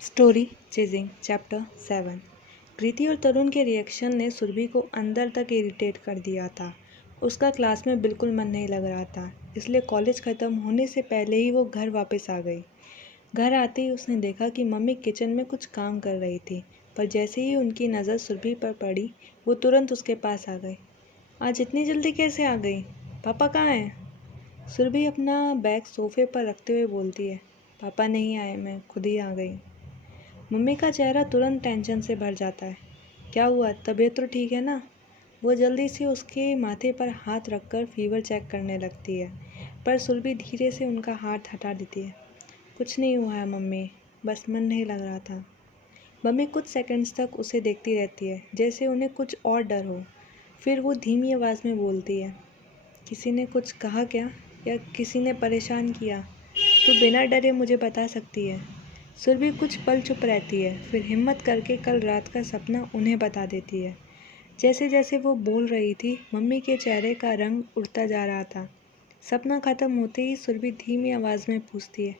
Story chasing chapter 7। प्रीति और तरुण के reaction ने सुरभि को अंदर तक इरिटेट कर दिया था। उसका क्लास में बिल्कुल मन नहीं लग रहा था, इसलिए कॉलेज ख़त्म होने से पहले ही वो घर वापस आ गई। घर आते ही उसने देखा कि मम्मी किचन में कुछ काम कर रही थी, पर जैसे ही उनकी नज़र सुरभि पर पड़ी वो तुरंत उसके पास आ गई। आज इतनी जल्दी कैसे आ गई? पापा कहाँ हैं? सुरभि अपना बैग सोफे पर रखते हुए बोलती है, पापा नहीं आए, मैं खुद ही आ गई। मम्मी का चेहरा तुरंत टेंशन से भर जाता है। क्या हुआ, तबीयत तो ठीक है ना? वो जल्दी से उसके माथे पर हाथ रखकर फीवर चेक करने लगती है, पर सुरभि धीरे से उनका हाथ हटा देती है। कुछ नहीं हुआ है मम्मी, बस मन नहीं लग रहा था। मम्मी कुछ सेकंड्स तक उसे देखती रहती है, जैसे उन्हें कुछ और डर हो। फिर वो धीमी आवाज़ में बोलती है, किसी ने कुछ कहा क्या, या किसी ने परेशान किया? तू बिना डरे मुझे बता सकती है। सुरभि कुछ पल चुप रहती है, फिर हिम्मत करके कल रात का सपना उन्हें बता देती है। जैसे जैसे वो बोल रही थी, मम्मी के चेहरे का रंग उड़ता जा रहा था। सपना ख़त्म होते ही सुरभि धीमी आवाज़ में पूछती है,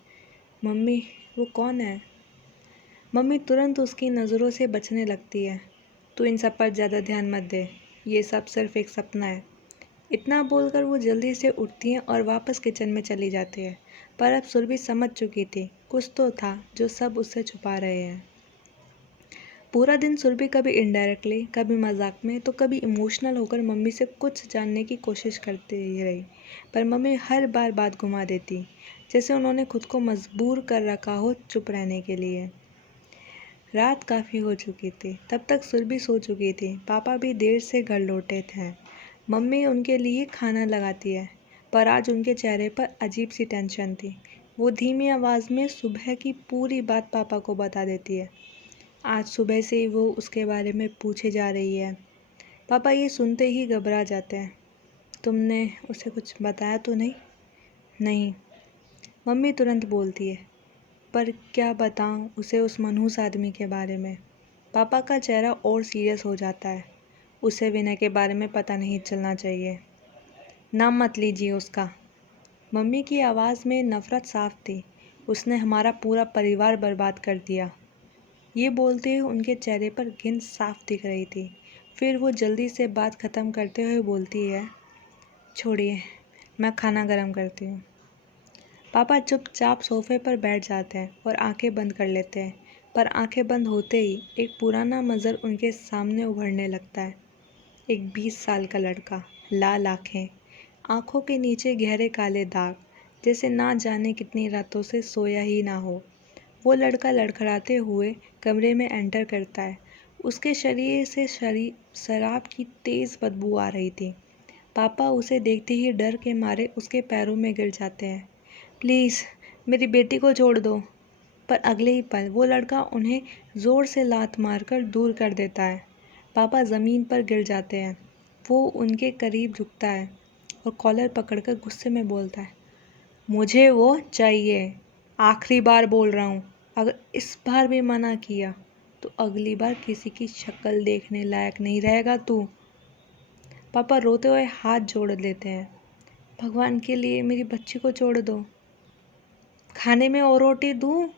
मम्मी वो कौन है? मम्मी तुरंत उसकी नज़रों से बचने लगती है। तू इन सब पर ज़्यादा ध्यान मत दे, ये सब सिर्फ एक सपना है। इतना बोलकर वो जल्दी से उठती हैं और वापस किचन में चली जाती है। पर अब सुरभि समझ चुकी थी, कुछ तो था जो सब उससे छुपा रहे हैं। पूरा दिन सुरभि कभी इनडायरेक्टली, कभी मजाक में, तो कभी इमोशनल होकर मम्मी से कुछ जानने की कोशिश करती ही रही, पर मम्मी हर बार बात घुमा देती, जैसे उन्होंने खुद को मजबूर कर रखा हो चुप रहने के लिए। रात काफ़ी हो चुकी थी, तब तक सुरभि सो चुकी थी। पापा भी देर से घर लौटे थे। मम्मी उनके लिए खाना लगाती है, पर आज उनके चेहरे पर अजीब सी टेंशन थी। वो धीमी आवाज़ में सुबह की पूरी बात पापा को बता देती है। आज सुबह से ही वो उसके बारे में पूछे जा रही है। पापा ये सुनते ही घबरा जाते हैं। तुमने उसे कुछ बताया तो नहीं? नहीं, मम्मी तुरंत बोलती है, पर क्या बताऊँ उसे उस मनहूस आदमी के बारे में? पापा का चेहरा और सीरियस हो जाता है। उसे विनय के बारे में पता नहीं चलना चाहिए। नाम मत लीजिए उसका। मम्मी की आवाज़ में नफ़रत साफ थी। उसने हमारा पूरा परिवार बर्बाद कर दिया। ये बोलते हुए उनके चेहरे पर घिन साफ दिख रही थी। फिर वो जल्दी से बात ख़त्म करते हुए बोलती है, छोड़िए, मैं खाना गर्म करती हूँ। पापा चुपचाप सोफे पर बैठ जाते हैं और आंखें बंद कर लेते हैं, पर आंखें बंद होते ही एक पुराना मंजर उनके सामने उभरने लगता है। एक 20 साल का लड़का, लाल आंखें, आंखों के नीचे गहरे काले दाग, जैसे ना जाने कितनी रातों से सोया ही ना हो। वो लड़का लड़खड़ाते हुए कमरे में एंटर करता है। उसके शरीर से शराब की तेज़ बदबू आ रही थी। पापा उसे देखते ही डर के मारे उसके पैरों में गिर जाते हैं। प्लीज़ मेरी बेटी को छोड़ दो। पर अगले ही पल वो लड़का उन्हें ज़ोर से लात मारकर दूर कर देता है। पापा ज़मीन पर गिर जाते हैं। वो उनके करीब झुकता है और कॉलर पकड़कर गुस्से में बोलता है, मुझे वो चाहिए। आखिरी बार बोल रहा हूँ, अगर इस बार भी मना किया तो अगली बार किसी की शक्ल देखने लायक नहीं रहेगा तू। पापा रोते हुए हाथ जोड़ लेते हैं, भगवान के लिए मेरी बच्ची को छोड़ दो। खाने में और रोटी दूँ?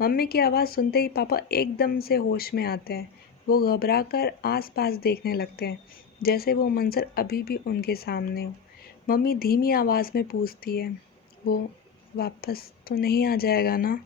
मम्मी की आवाज़ सुनते ही पापा एकदम से होश में आते हैं। वो घबराकर आसपास देखने लगते हैं, जैसे वो मंजर अभी भी उनके सामने हो। मम्मी धीमी आवाज़ में पूछती है, वो वापस तो नहीं आ जाएगा ना?